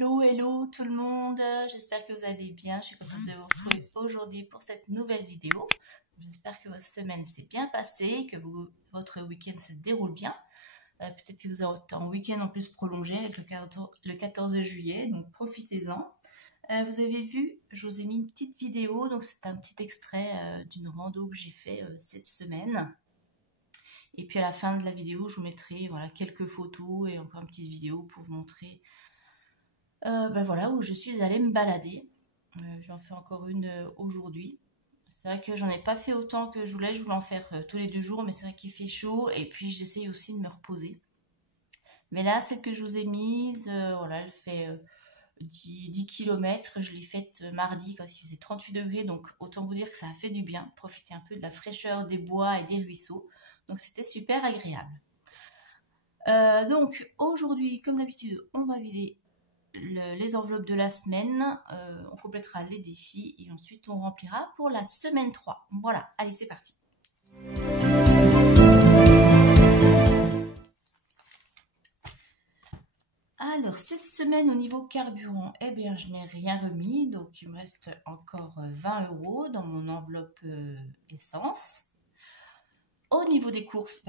Hello, hello tout le monde, j'espère que vous allez bien, je suis contente de vous retrouver aujourd'hui pour cette nouvelle vidéo. J'espère que votre semaine s'est bien passée, que votre week-end se déroule bien. Peut-être que vous êtes en week-end en plus prolongé avec le 14 juillet, donc profitez-en. Vous avez vu, je vous ai mis une petite vidéo, donc c'est un petit extrait d'une rando que j'ai fait cette semaine. Et puis à la fin de la vidéo, je vous mettrai quelques photos et encore une petite vidéo pour vous montrer voilà, où je suis allée me balader. J'en fais encore une aujourd'hui. C'est vrai que j'en ai pas fait autant que je voulais en faire tous les 2 jours, mais c'est vrai qu'il fait chaud et puis j'essaye aussi de me reposer. Mais là, celle que je vous ai mise, elle fait 10 km. Je l'ai faite mardi quand il faisait 38 degrés, donc autant vous dire que ça a fait du bien. Profiter un peu de la fraîcheur des bois et des ruisseaux. Donc c'était super agréable. Donc aujourd'hui, comme d'habitude, on va vider les enveloppes de la semaine, on complétera les défis et ensuite on remplira pour la semaine 3. Voilà, allez c'est parti. Alors cette semaine au niveau carburant, eh bien je n'ai rien remis, donc il me reste encore 20 € dans mon enveloppe essence. Au niveau des courses,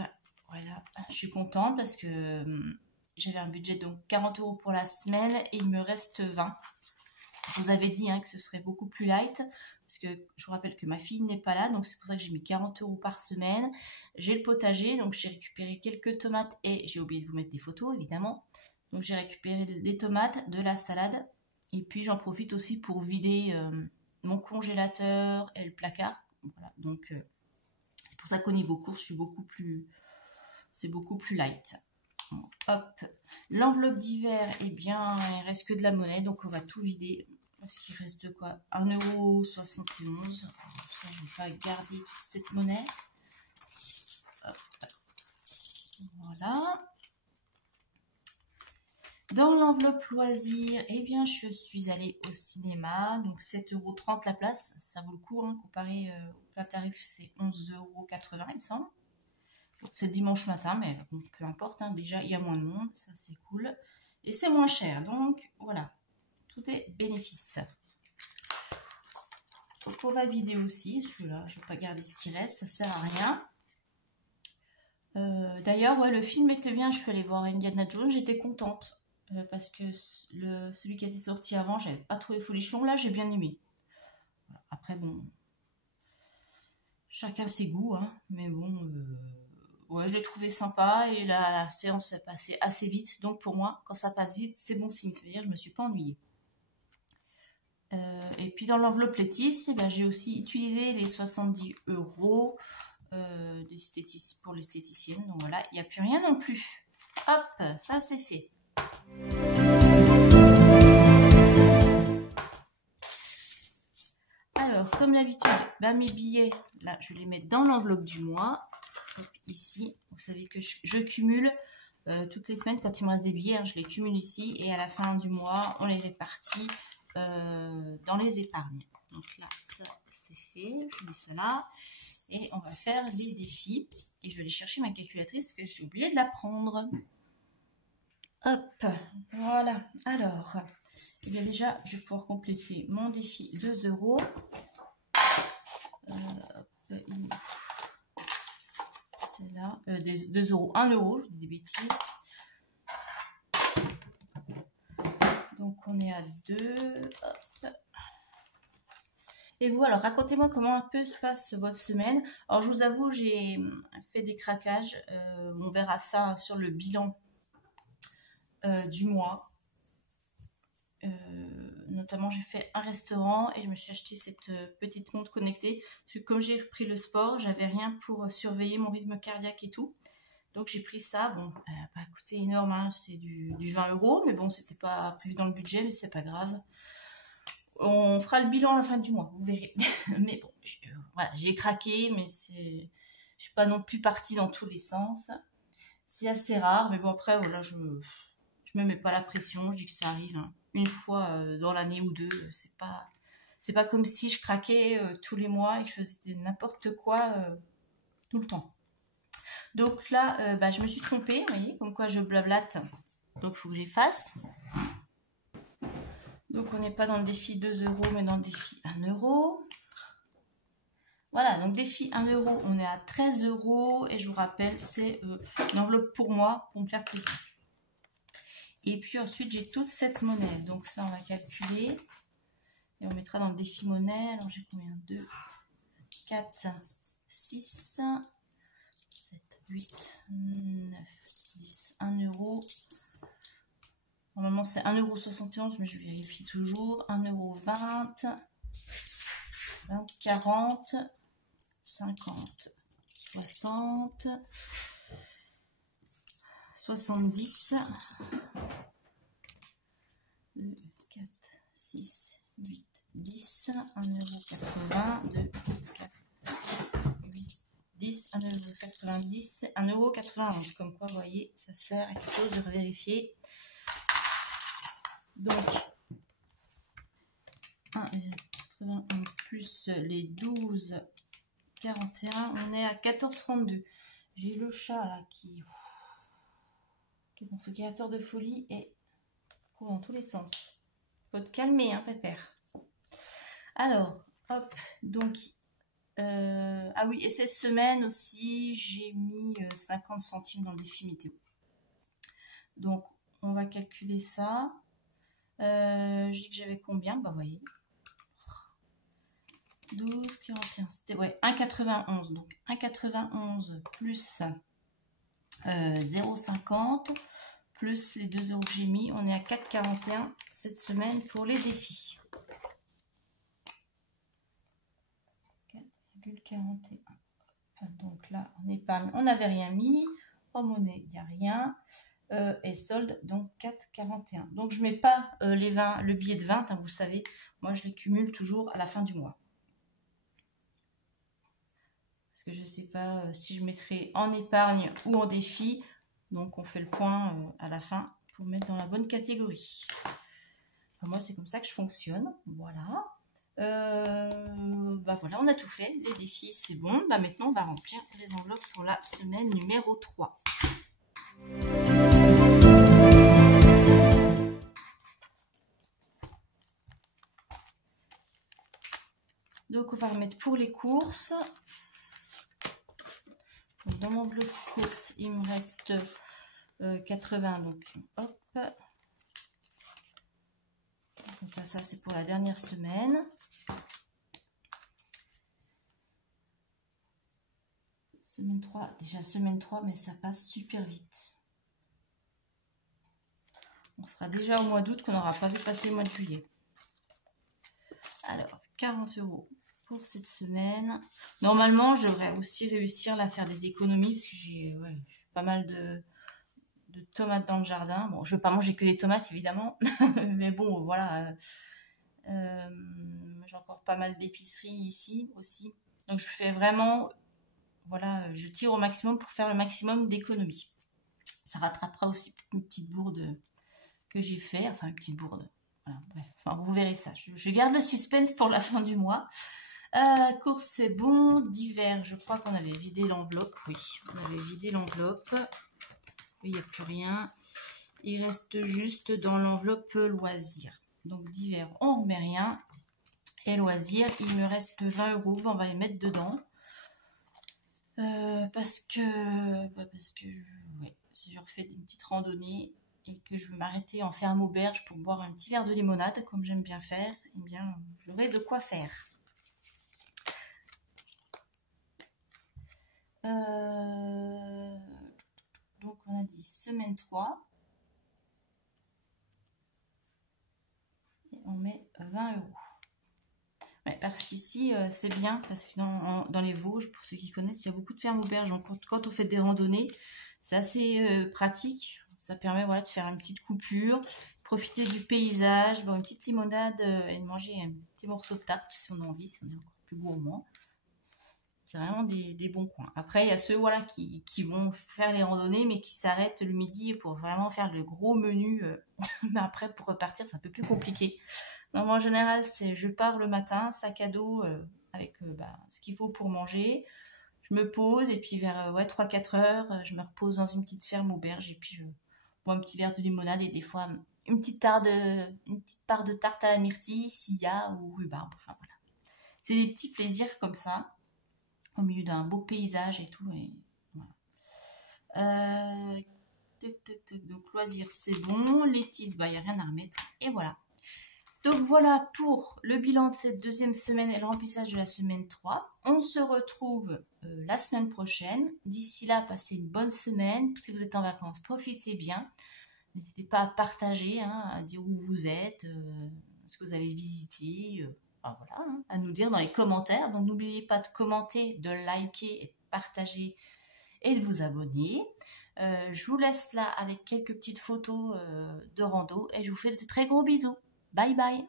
voilà, je suis contente parce que j'avais un budget de 40 € pour la semaine et il me reste 20. Je vous avais dit que ce serait beaucoup plus light parce que je vous rappelle que ma fille n'est pas là, donc c'est pour ça que j'ai mis 40 € par semaine. J'ai le potager, donc j'ai récupéré quelques tomates et j'ai oublié de vous mettre des photos évidemment. Donc j'ai récupéré des tomates, de la salade et puis j'en profite aussi pour vider mon congélateur et le placard. Voilà, donc c'est pour ça qu'au niveau course, c'est beaucoup plus light. Bon, hop, l'enveloppe d'hiver, eh bien, il reste que de la monnaie, donc on va tout vider. Parce qu'il reste quoi? 1,71 €. Ça, je ne vais pas garder toute cette monnaie. Hop. Voilà. Dans l'enveloppe loisir, eh bien, je suis allée au cinéma. Donc 7,30 € la place. Ça vaut le coup, comparé au plein tarif, c'est 11,80 € il me semble. C'est dimanche matin, mais bon, peu importe, déjà il y a moins de monde, ça c'est cool. Et c'est moins cher, donc voilà, tout est bénéfice. Donc on va vider aussi, celui-là, je ne vais pas garder ce qui reste, ça sert à rien. D'ailleurs, le film était bien, je suis allée voir Indiana Jones, j'étais contente. Parce que celui qui était sorti avant, j'avais pas trouvé folichon, là j'ai bien aimé. Voilà. Après bon, chacun ses goûts, mais bon... Ouais, je l'ai trouvé sympa et la séance est passée assez vite. Donc pour moi, quand ça passe vite, c'est bon signe. C'est-à-dire que je ne me suis pas ennuyée. Et puis dans l'enveloppe Lettice, j'ai aussi utilisé les 70 € pour l'esthéticienne. Donc voilà, il n'y a plus rien non plus. Hop, ça c'est fait. Alors, comme d'habitude, mes billets, là, je les mets dans l'enveloppe du mois. Ici, vous savez que je cumule toutes les semaines quand il me reste des billets, je les cumule ici et à la fin du mois on les répartit dans les épargnes. Donc là ça c'est fait, je mets ça là et on va faire les défis et je vais aller chercher ma calculatrice parce que j'ai oublié de la prendre. Hop, voilà. Alors bien déjà je vais pouvoir compléter mon défi 2 €. Là, 2 €, 1 €, je dis des bêtises. Donc on est à 2. Hop. Et vous, alors racontez-moi comment un peu se passe votre semaine. Alors je vous avoue, j'ai fait des craquages. On verra ça sur le bilan du mois. Notamment j'ai fait un restaurant et je me suis acheté cette petite montre connectée parce que comme j'ai repris le sport, j'avais rien pour surveiller mon rythme cardiaque et tout, donc j'ai pris ça. Bon, elle n'a pas coûté énorme, c'est du 20 €, mais bon, c'était pas prévu dans le budget, mais c'est pas grave, on fera le bilan à la fin du mois, vous verrez. Mais bon, voilà, j'ai craqué, mais je suis pas non plus partie dans tous les sens, c'est assez rare, mais bon après voilà, je me mets pas la pression, je dis que ça arrive une fois dans l'année ou deux, c'est pas comme si je craquais tous les mois et que je faisais n'importe quoi tout le temps. Donc là, je me suis trompée, vous voyez, comme quoi je blablate, donc il faut que j'efface. Donc on n'est pas dans le défi 2 € mais dans le défi 1 €. Voilà, donc défi 1 €, on est à 13 € et je vous rappelle, c'est une enveloppe pour moi, pour me faire plaisir. Et puis ensuite, j'ai toute cette monnaie, donc ça, on va calculer. Et on mettra dans le défi monnaie, alors j'ai combien? 2, 4, 6, 7, 8, 9, 10, 1 €. Normalement, c'est 1,71 €, mais je vérifie toujours. 1,20 €, 20, 40, 50, 60, 70, 2, 4, 6, 8, 10, 1,80 €, 2, 4, 6, 8, 10, 1,90 €, 1,91 €. Comme quoi, vous voyez, ça sert à quelque chose de vérifier. Donc, 1,91 plus les 12,41, on est à 14,32. J'ai le chat là qui est dans ce créateur de folie et court dans tous les sens. Faut te calmer, hein, pépère. Alors, hop, donc, ah oui, et cette semaine aussi, j'ai mis 50 centimes dans le défi météo. Donc, on va calculer ça. J'ai dit que j'avais combien? Bah, vous voyez. 12, 41, c'était ouais, 1,91. Donc 1,91 plus 0,50 plus les 2 € que j'ai mis, on est à 4,41 cette semaine pour les défis. 4,41. Donc là, en épargne, on n'avait rien mis. En monnaie, il n'y a rien. Et solde, donc 4,41. Donc je ne mets pas les 20, le billet de 20, hein, vous savez, moi je les cumule toujours à la fin du mois. Parce que je ne sais pas si je mettrai en épargne ou en défi. Donc on fait le point à la fin pour mettre dans la bonne catégorie. Enfin, moi c'est comme ça que je fonctionne. Voilà. Bah voilà, on a tout fait. Les défis c'est bon. Bah maintenant on va remplir les enveloppes pour la semaine numéro 3. Donc on va remettre pour les courses. Donc, dans mon enveloppe course, il me reste 80. Donc hop. Comme ça c'est pour la dernière semaine. Semaine 3, déjà semaine 3, mais ça passe super vite. On sera déjà au mois d'août qu'on n'aura pas vu passer le mois de juillet. Alors, 40 € pour cette semaine. Normalement, je devrais aussi réussir à faire des économies parce que j'ai pas mal de tomates dans le jardin. Bon, je ne veux pas manger que des tomates, évidemment. Mais bon, voilà. J'ai encore pas mal d'épiceries ici aussi. Donc, je fais vraiment... Voilà, je tire au maximum pour faire le maximum d'économies. Ça rattrapera aussi peut-être une petite bourde que j'ai fait. Enfin, une petite bourde. Voilà, bref, enfin, vous verrez ça. Je garde le suspense pour la fin du mois. Course, c'est bon. D'hiver, je crois qu'on avait vidé l'enveloppe. Oui, on avait vidé l'enveloppe. Il n'y a plus rien. Il reste juste dans l'enveloppe loisirs. Donc, d'hiver, on ne remet rien. Et loisirs, il me reste 20 €. On va les mettre dedans. Parce que si je refais une petite randonnée et que je veux m'arrêter en ferme auberge pour boire un petit verre de limonade, comme j'aime bien faire, eh bien, j'aurai de quoi faire. Donc, on a dit semaine 3. Et on met 20 €. Ouais, parce qu'ici, c'est bien, parce que dans les Vosges, pour ceux qui connaissent, il y a beaucoup de fermes auberges. Donc, quand on fait des randonnées, c'est assez pratique. Ça permet de faire une petite coupure, profiter du paysage, boire une petite limonade et de manger un petit morceau de tarte si on a envie, si on est encore plus gourmand. C'est vraiment des bons coins. Après, il y a ceux qui vont faire les randonnées, mais qui s'arrêtent le midi pour vraiment faire le gros menu. Mais après, pour repartir, c'est un peu plus compliqué. Donc, en général, je pars le matin, sac à dos avec ce qu'il faut pour manger. Je me pose et puis vers 3-4 heures, je me repose dans une petite ferme auberge et puis je bois un petit verre de limonade et des fois une petite part de tarte à la myrtille, s'il y a, ou rhubarbe. Enfin voilà. C'est des petits plaisirs comme ça, au milieu d'un beau paysage et tout. Et voilà. Donc loisir, c'est bon. Lettuce, il n'y a rien à remettre. Et voilà. Donc voilà pour le bilan de cette deuxième semaine et le remplissage de la semaine 3. On se retrouve la semaine prochaine. D'ici là, passez une bonne semaine. Si vous êtes en vacances, profitez bien. N'hésitez pas à partager, à dire où vous êtes, ce que vous avez visité. Enfin, voilà, à nous dire dans les commentaires. Donc n'oubliez pas de commenter, de liker et de partager et de vous abonner. Je vous laisse là avec quelques petites photos de rando et je vous fais de très gros bisous. Bye bye.